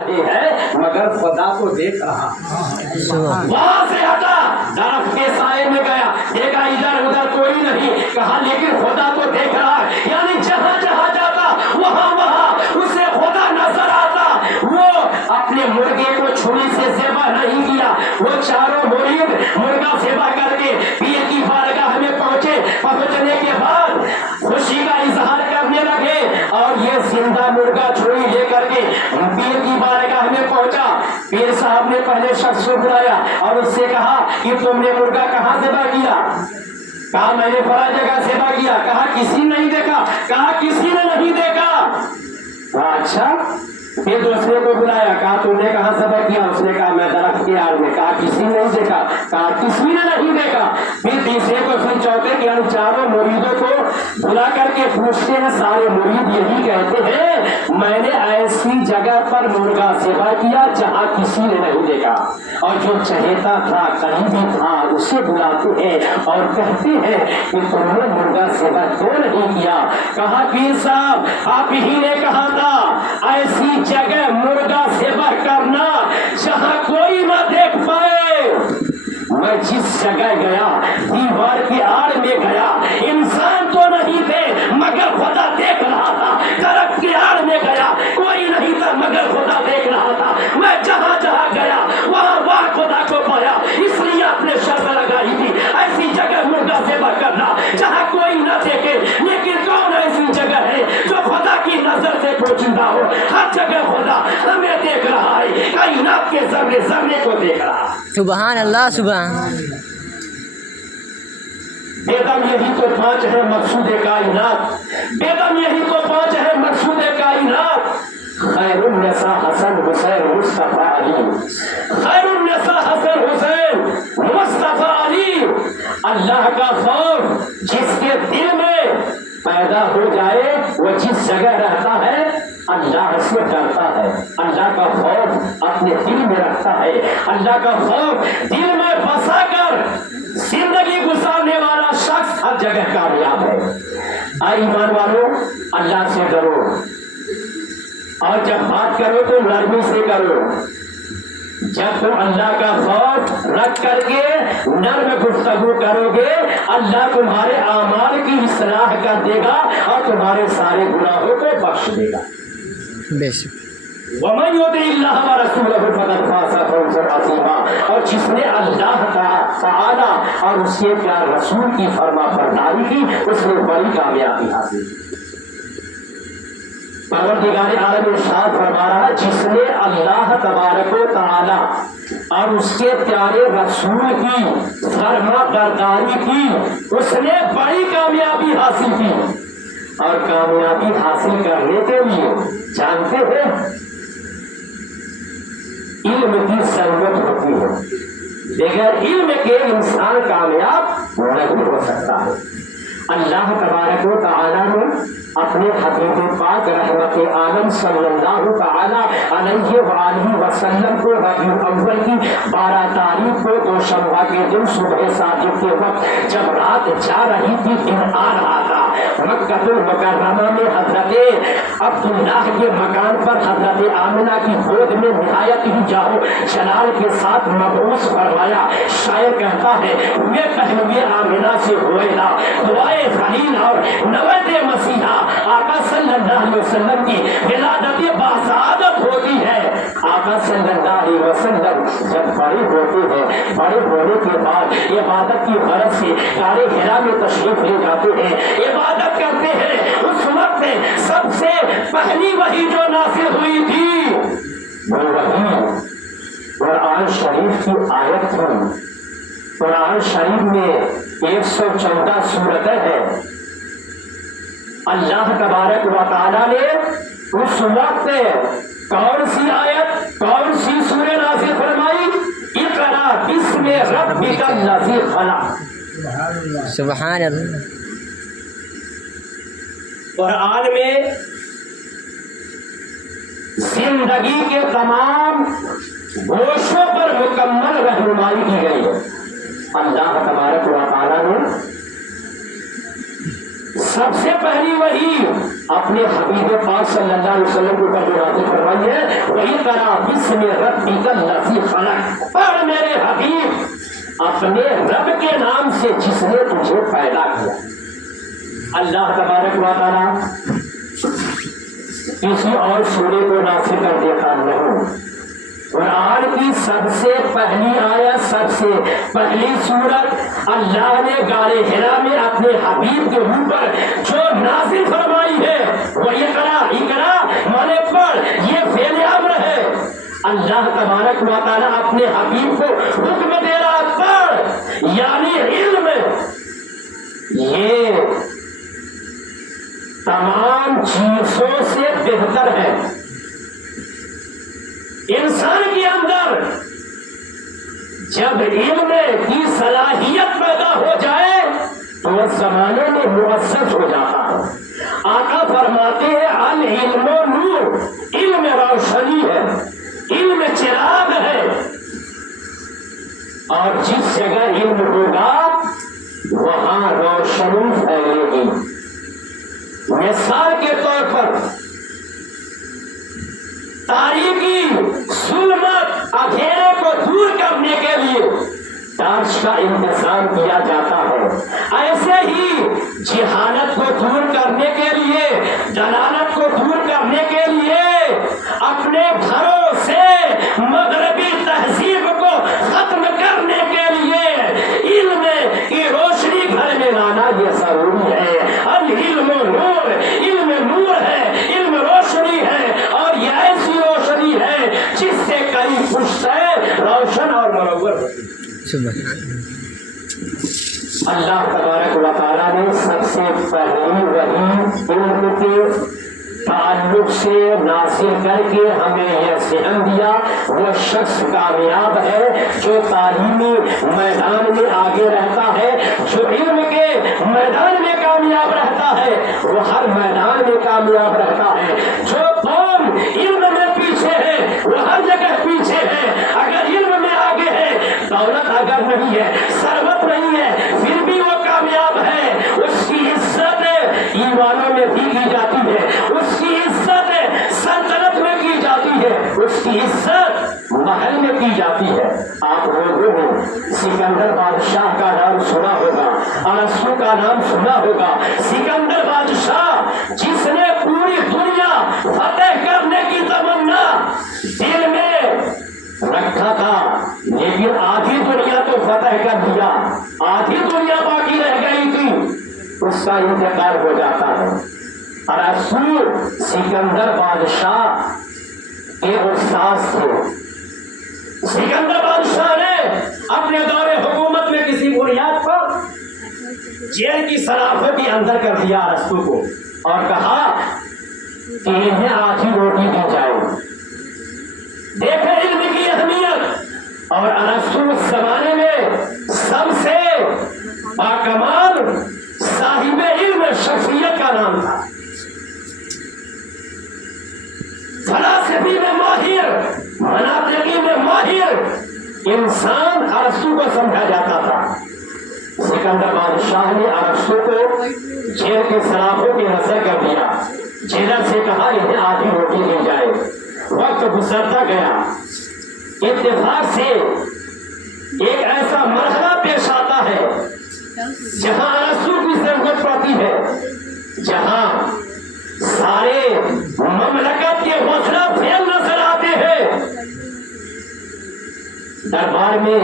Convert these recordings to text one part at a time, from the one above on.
ہے مگر خدا کو دیکھ رہا. وہاں سے ہٹا, درخت کے سائے میں گیا, دیکھا ادھر ادھر کوئی نہیں, کہا لیکن خدا تو دیکھ رہا ہے. یعنی جہاں جہاں جاتا وہاں وہاں اسے خدا نظر آتا. وہ اپنے مرغے کو چھری سے ذبح نہیں کیا, وہ چاروں مرید مرغا ذبح کر کے پیر کی بارگاہ میں پہنچے. پہنچنے کے بعد خوشی کا اظہار کرنے لگے اور یہ زندہ مرغا چھری لے کر کے پیر کی بارگاہ میں پہنچا. پیر صاحب نے پہلے شخص کو بلایا اور اس سے کہا کہ تم نے مرغا کہاں ذبح کیا؟ کہا میں نے فلاں جگہ ذبح کیا. کہا کسی نے نہیں دیکھا؟ کہا کسی نے نہیں دیکھا. کہا اچھا. پھر دوسرے کو بلایا, کہا تم نے کہاں ذبح کیا؟ اس نے کہا میں درخت کی آڑ میں. کہا کسی نے نہیں دیکھا؟ کہا کسی نے نہیں دیکھا. پھر تیسرے کو, پھر چوتھے کے, ہم چاروں مریدوں کو بلا کر کے پوچھتے ہیں. سارے مرید یہی کہتے ہیں میں نے ایسی جگہ پر مرغا ذبح کیا جہاں کسی نے نہیں دیکھا. اور جو چہیتا تھا, قریبی تھا, اسے بلاتے ہیں اور کہتے ہیں کہ تم نے مرغا ذبح کیوں نہیں کیا؟ کہا پیر صاحب آپ ہی نے کہا تھا ایسی جگہ مرغا ذبح کرنا جہاں کوئی نہ دیکھ پائے. میں جس جگہ گیا دیوار کی آڑ میں گیا, انسان تو نہیں تھے مگر خدا دیکھ رہا تھا. درخت کی آڑ میں گیا, کوئی نہیں تھا مگر خدا دیکھ رہا تھا. میں جہاں جہاں گیا وہاں وہاں خدا کو پایا. اس لیے اپنے شرط لگائی تھی ایسی جگہ مرغا ذبح کرنا جہاں کوئی نہ دیکھے. لیکن کون ایسی جگہ ہے جو خدا کی نظر سے پوشیدہ ہو؟ ہر جگہ خدا ہمیں دیکھ رہا ہے, کائنات کے ذرے ذرے کو دیکھ رہا ہے. سبحان اللہ. سبحان بیدم یہی تو 5 ہے مقصود کائنات. بیدم یہی تو 5 ہے مقصود کائنات. خیر النساء حسن حسین مصطفیٰ علی. خیر النساء حسن حسین مصطفیٰ علی. اللہ کا خوف جس کے دل میں پیدا ہو جائے وہ جس جگہ رہتا ہے اللہ سے ڈرتا ہے. اللہ کا خوف اپنے دل میں رکھتا ہے. اللہ کا خوف دل میں بسا کر زندگی گزارنے والا شخص ہر جگہ کامیاب ہے. اے ایمان والو, اللہ سے ڈرو اور جب بات کرو تو نرمی سے کرو. جب تم اللہ کا خوف رکھ کر کے نرم گفتگو کرو گے اللہ تمہارے اعمال کی اصلاح کر دے گا اور تمہارے سارے گناہوں کو بخش دے گا. بے شک. وَمَن يُطِعِ اللَّهَ وَرَسُولَهُ فَقَدْ فَازَ فَوْزًا عَظِيمًا. اور جس نے اللہ تعالی اور اس کے پیارے رسول کی فرما برداری کی اس نے بڑی کامیابی حاصل کی. پروردگار عالم ارشاد فرما رہا ہے جس نے اللہ تبارک و تعالی اور اس کے پیارے رسول کی فرما برداری کی اس نے بڑی کامیابی حاصل کی. اور کامیابی حاصل کرنے کے لیے جانتے ہیں علم کی ضرورت ہوتی ہے. بغیر علم کے انسان کامیاب نہیں ہو سکتا ہے. اللہ تبارک و تعالی نے اپنے حبیب پاک رحمت عالم صلی اللہ تعالی علیہ وآلہ وسلم کو ربیع الاول کی 12 تاریخ کو دوشنبہ کے دن صبح صادق کے وقت جب رات جا رہی تھی دن آ رہا تھا, مکہ المکرمہ میں حضرت عبداللہ کے مکان پر حضرت آمنہ کی گود میں نہایت ہی جاؤ جلال کے ساتھ مبعوث فرمایا. شاعر کہتا ہے ہوئے پہلوے آمنہ سے ہوئے نا دعائے خلیل اور نوید مسیحا. آقا صلی اللہ علیہ وسلم کی ولادت باسعادت ہوتی ہے. آقا صلی اللہ علیہ وسلم جب بڑے ہوتے ہیں, بڑے ہونے کے بعد عبادت کی غرض سے غار حرا میں تشریف لے جاتے ہیں, عبادت کرتے ہیں. اس وقت سب سے پہلی وحی جو نازل ہوئی تھی وہ وحی قرآن شریف کی آیت تھی. قرآن شریف میں 114 سورتیں ہیں. اللہ تبارک و تعالی نے اس وقت کون سی آیت کون سی سورہ نازل فرمائی؟ اقرا بسم ربک الذی خلق. سبحان اللہ. قرآن میں زندگی کے تمام گوشوں پر مکمل رہنمائی کی گئی ہے. اللہ تبارک و تعالی نے سب سے پہلی وہی اپنے حبیب پاک صلی اللہ علیہ وسلم کو کر کے نازل فرمائی ہے، وہی کرا بسم ربک الذی خلق، پڑھ میرے حبیب اپنے رب کے نام سے جس نے تجھے پیدا کیا۔ اللہ تبارک و تعالی کسی اور سورے کو نازل کر دیتا نہیں۔ قرآن کی سب سے پہلی آیت، سب سے پہلی سورت اللہ نے غار حرا میں اپنے حبیب کے منہ پر جو نازل فرمائی ہے وہ اقرا مانے پڑھ، یہ فعل امر ہے۔ اللہ تبارک و تعالیٰ اپنے حبیب کو حکم دے رہا پڑھ، یعنی علم یہ تمام چیزوں سے بہتر ہے۔ انسان کے اندر جب علم کی صلاحیت پیدا ہو جائے تو وہ زمانے میں مؤسس ہو جاتا ہے۔ آقا فرماتے ہیں العلم نور، علم روشنی ہے، علم چراغ ہے، اور جس جگہ علم ہوگا وہاں روشنی پھیلے گی۔ مثال کے طور پر تاریکی، ظلمت، اندھیرے کو دور کرنے کے لیے ٹارچ کا انتظام کیا جاتا ہے، ایسے ہی جہالت کو دور کرنے کے لیے، دلالت کو دور کرنے کے لیے، اپنے گھروں سے مغربی تہذیب کو ختم کرنے کے لیے علم کی روشنی گھر میں لانا یہ ضروری ہے۔ العلم نور، علم نور ہے، علم روشنی ہے، اور یہ ایسی روشنی ہے جس سے کئی پشتیں روشن اور منور ہوتی ہیں۔ اللہ تبارک و تعالیٰ نے سب سے پہلی وحی علم کے تعلق سے نازل کر کے ہمیں یہ ذہن دیا، وہ شخص کامیاب ہے جو تعلیمی میدان میں آگے رہتا ہے، جو علم کے میدان میں کامیاب رہتا ہے وہ ہر میدان میں کامیاب رہتا ہے۔ جو قوم علم میں پیچھے ہے وہ ہر جگہ پیچھے ہے۔ اگر علم میں آگے ہے، دولت اگر نہیں ہے، ثروت نہیں ہے، پھر بھی وہ کامیاب ہے۔ اس کی عزت ایوانوں میں بھی کی جاتی ہے، اس کی عزت سلطنت میں کی جاتی ہے، اس کی عزت محل میں کی جاتی ہے۔ آپ لوگوں نے سکندر بادشاہ کا نام سنا ہوگا، ارسطو کا نام سنا ہوگا۔ سکندر بادشاہ جس نے پوری دنیا فتح کرنے کی تمنا دل میں رکھا تھا، لیکن آدھی دنیا تو فتح کر دیا، آدھی دنیا باقی رہ گئی تھی، اس کا انتقال ہو جاتا ہے۔ ارسطو سکندر بادشاہ کے استاذ تھے۔ سکندر بادشاہ نے اپنے دور حکومت میں کسی بنیاد پر جیل کی سلاخوں کے اندر کر دیا ارسطو کو، اور کہا کہ انہیں آدھی روٹی دی جائے۔ دیکھیں علم کی اہمیت، اور ارسطو اس زمانے میں سب سے باکمال صاحب علم شخصیت کا نام تھا۔ فلسفی میں ماہر، مناطقی میں ماہر انسان ارسطو کو سمجھا جاتا تھا۔ سکندر بادشاہ نے ارسطو کو جیل کے سلاخوں کی نظر کر دیا، جیلر سے کہا انہیں آدھی روٹی دی جائے۔ وقت گزرتا گیا، اتفاق سے ایک ایسا مرحلہ پیش آتا ہے جہاں ارسطو کی ضرورت پڑتی ہے، جہاں سارے مملکت کے حوصلہ فیل نظر آتے ہیں۔ دربار میں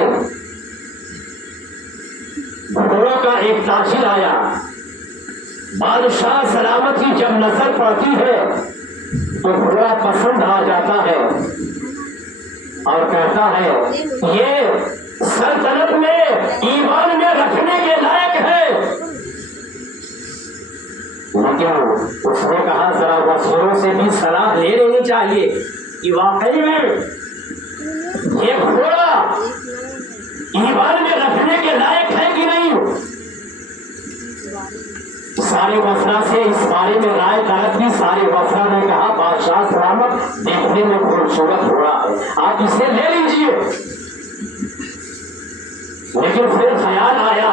گھوڑوں کا ایک تاجر آیا۔ بادشاہ سلامت کی جب نظر پڑتی ہے تو گھوڑا پسند آ جاتا ہے اور کہتا ہے یہ سلطنت میں ایوان میں رکھنے کے لائق ہے۔ لیکن اس نے کہا ذرا وزیروں سے بھی صلاح لے لینی چاہیے کہ واقعی میں یہ گھوڑا ایوان میں رکھنے کے لائق ہے کہ نہیں۔ سارے وزراء سے اس بارے میں رائے طلب کی۔ سارے وزراء نے کہا بادشاہ سلامت دیکھنے میں خوبصورت گھوڑا ہے، آپ اسے لے لیجیے۔ لیکن پھر خیال آیا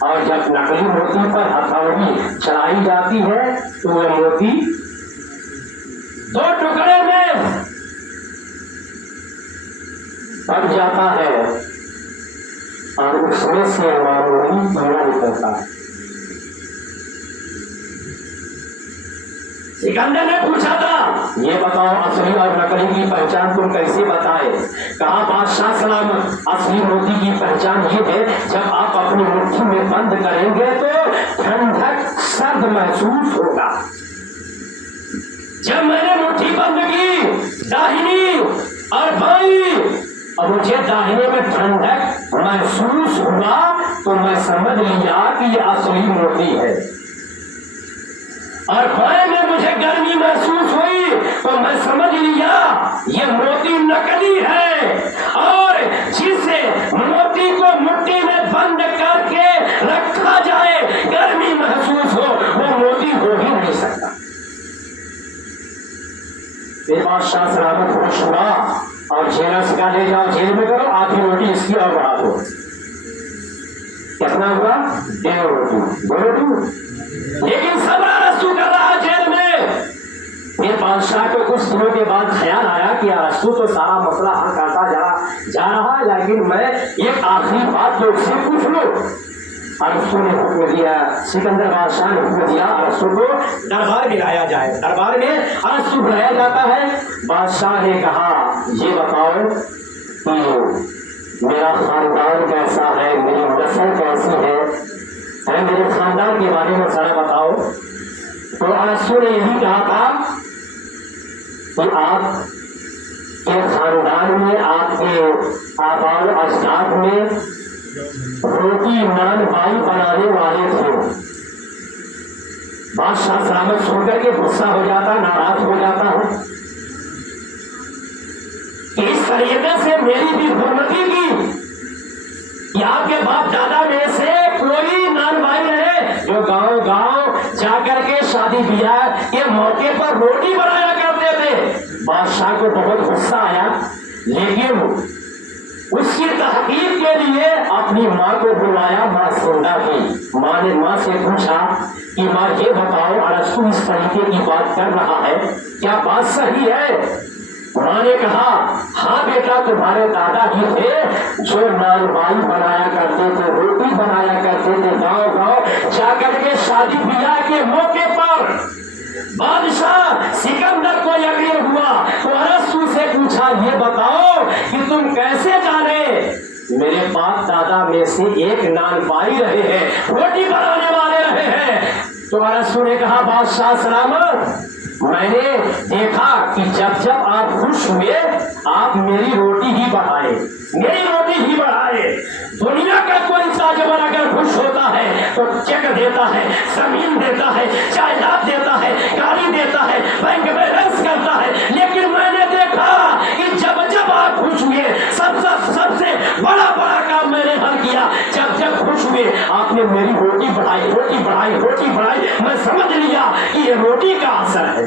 اور جب نقلی موتی پر ہتھوڑی چلائی جاتی ہے تو وہ موتی دو ٹکڑے میں بن جاتا ہے اور اس میں سے معمولی کیڑا نکلتا ہے۔ سکندر نے پوچھا تھا یہ بتاؤ اصلی اور نقلی کی پہچان تم کیسے بتائے؟ کہا بادشاہ سلامت اصلی موتی کی پہچان یہ ہے جب آپ اپنی مٹھی میں بند کریں گے تو ٹھنڈک سرد محسوس ہوگا۔ جب میں نے مٹھی بند کی داہنی اور بائیں اور مجھے داہنے میں ٹھنڈک محسوس ہوا تو میں سمجھ لیا کہ یہ اصلی موتی ہے، اور بائیں میں مجھے گرمی محسوس ہوئی تو میں سمجھ لیا یہ موتی نکلی ہے، اور جسے موتی کو مٹی میں بند کر کے رکھا جائے گرمی محسوس ہو وہ موتی ہو ہی نہیں سکتا۔ پھر بادشاہ سلامت خوش ہوا اور جیلس کا لے جاؤ جیل میں کرو، آدھی روٹی اس کی اور بڑھا دو۔ کتنا ہوا؟ 1.5 روٹی 2 روٹی، لیکن صبر ارسطو کر رہا جیل میں۔ پھر بادشاہ کو کچھ دنوں کے بعد خیال آیا کہ ارسطو تو سارا مسئلہ حل کرتا جا رہا ہے، لیکن میں ایک آخری بات تو اس سے پوچھ لوں۔ ارسطو نے حکم دیا، سکندر بادشاہ نے حکم دیا ارسطو کو دربار میں لایا جائے۔ دربار میں ارسطو بلایا جاتا ہے۔ بادشاہ نے کہا یہ بتاؤ کہ میرا خاندان کیسا ہے، میری نسل کیسی ہے، میرے خاندان کے بارے میں ذرا بتاؤ۔ تو ارسطو نے یہی کہا تھا کہ آپ کے خاندان میں، آپ کے آباء و اجداد میں روٹی نان بائی بنانے والے تھے۔ بادشاہ سلامت سن کر کے غصہ ہو جاتا، ناراض ہو جاتا ہے کہ اس طریقے سے میری بھی حرمتی کی کہ آپ کے باپ دادا میں سے کوئی نان بھائی رہے جو گاؤں گاؤں جا کر کے شادی بیاہ کے موقع پر روٹی بنایا کرتے تھے۔ بادشاہ کو بہت غصہ آیا، لیکن اس کی تحقیق کے لیے اپنی ماں کو بلایا۔ ماں زندہ تھی۔ ماں نے ماں سے پوچھا کہ ماں یہ بتاؤ ارسطو اس طریقے کی بات کر رہا ہے، کیا بات صحیح ہے؟ ماں نے کہا ہاں بیٹا، تمہارے دادا ہی تھے جو نان بائی بنایا کرتے تھے، روٹی بنایا کرتے تھے گاؤں گاؤں جا کر کے شادی بیاہ کے موقع پر۔ بادشاہ سکندر کو یقین ہوا تو ارسطو سے پوچھا یہ بتاؤ کہ تم کیسے جانے میرے باپ دادا میں سے ایک نان بائی رہے ہیں، روٹی بنانے والے رہے ہیں؟ تو ارسطو نے کہا بادشاہ سلامت میں نے دیکھا کہ جب جب آپ خوش ہوئے آپ میری روٹی ہی بڑھائے، میری روٹی ہی بڑھائے۔ دنیا کا کوئی تاجور اگر خوش ہوتا ہے تو چیک دیتا ہے، زمین دیتا ہے، جائیداد دیتا ہے، گاڑی دیتا ہے، بینک بیلنس کرتا ہے، لیکن میں نے دیکھا کہ جب جب آپ خوش ہوئے سب سے بڑا کام میں نے حل کیا۔ جب جب خوش ہوئے آپ نے میری روٹی بڑھائی، روٹی بڑھائی، روٹی بڑھائی۔ میں سمجھ لیا کہ یہ روٹی کا اثر ہے۔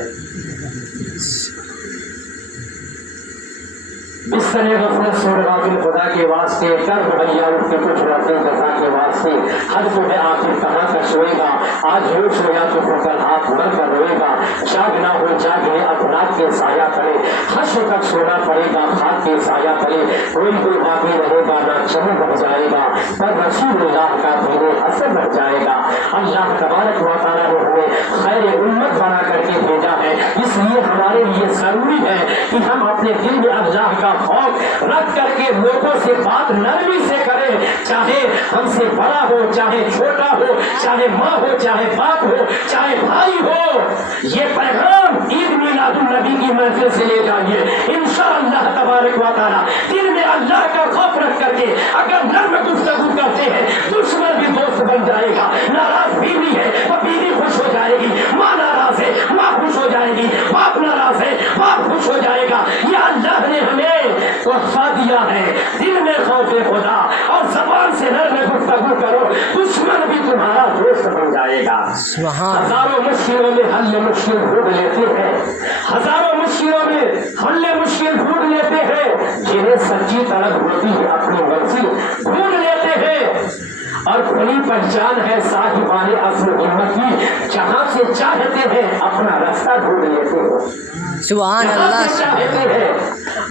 بستر غفلت سے غافل خدا کے واسطے کر بھیا اٹھ کے کچھ رہتے جزا کے واسطے حد کو ہے آخر کہاں کا سوئے گا، آج ہو سویا تو پھر کل ہاتھ مل کر روئے گا، جاگ نہ ہو جاگے افراد کے سایہ کرے، حشر تک سونا پڑے گا خاک کے سایہ کرے، کوئی باقی رہے گا نہ چمک بڑھ جائے گا، پر رسول اللہ کا دین حسن بڑھ جائے گا۔ اللہ تبارک و تعالیٰ نے ہمیں خیر امت بنا کر کے بھیجا ہے، اس لیے ہمارے لیے ضروری ہے کہ ہم اپنے دل میں اللہ کا خوف رکھ کر کے لوگوں سے بات نرمی سے کریں، چاہے ہم سے بڑا ہو، چاہے چھوٹا ہو، چاہے ماں ہو، چاہے باپ ہو، چاہے بھائی ہو۔ یہ پیغام عید میلاد النبی کی محفل سے لے جائیے، انشاءاللہ تبارک و تعالیٰ دل میں اللہ کا خوف رکھ کر کے اگر نرم گفتگو کرتے ہیں دشمن بھی دوست بن جائے گا۔ ناراض بیوی ہے تو بیوی خوش ہو جائے گی، ماں ناراض ہے ماں خوش ہو جائے گی، باپ ناراض ہے باپ خوش ہو جائے گا۔ یہ اللہ نے ہمیں تحفہ دیا ہے، دل میں خوف خدا اور زبان سے نرم گفتگو کرو، دشمن بھی تمہارا دوست بن جائے گا۔ ہزاروں مشکلوں میں حل مشکل ڈھونڈ لیتے ہیں، ہزاروں مشکلوں میں حل مشکل ڈھونڈ لیتے ہیں، جنہیں سچی طلب ہوتی ہے اپنی منزل ڈھونڈ لیتے ہیں۔ اور کھلی پہچان ہے صاحبان اصل ہمت کی، جہاں سے چاہتے ہیں اپنا راستہ ڈھونڈ لیتے ہو، سبحان جہاں اللہ سے چاہتے ہیں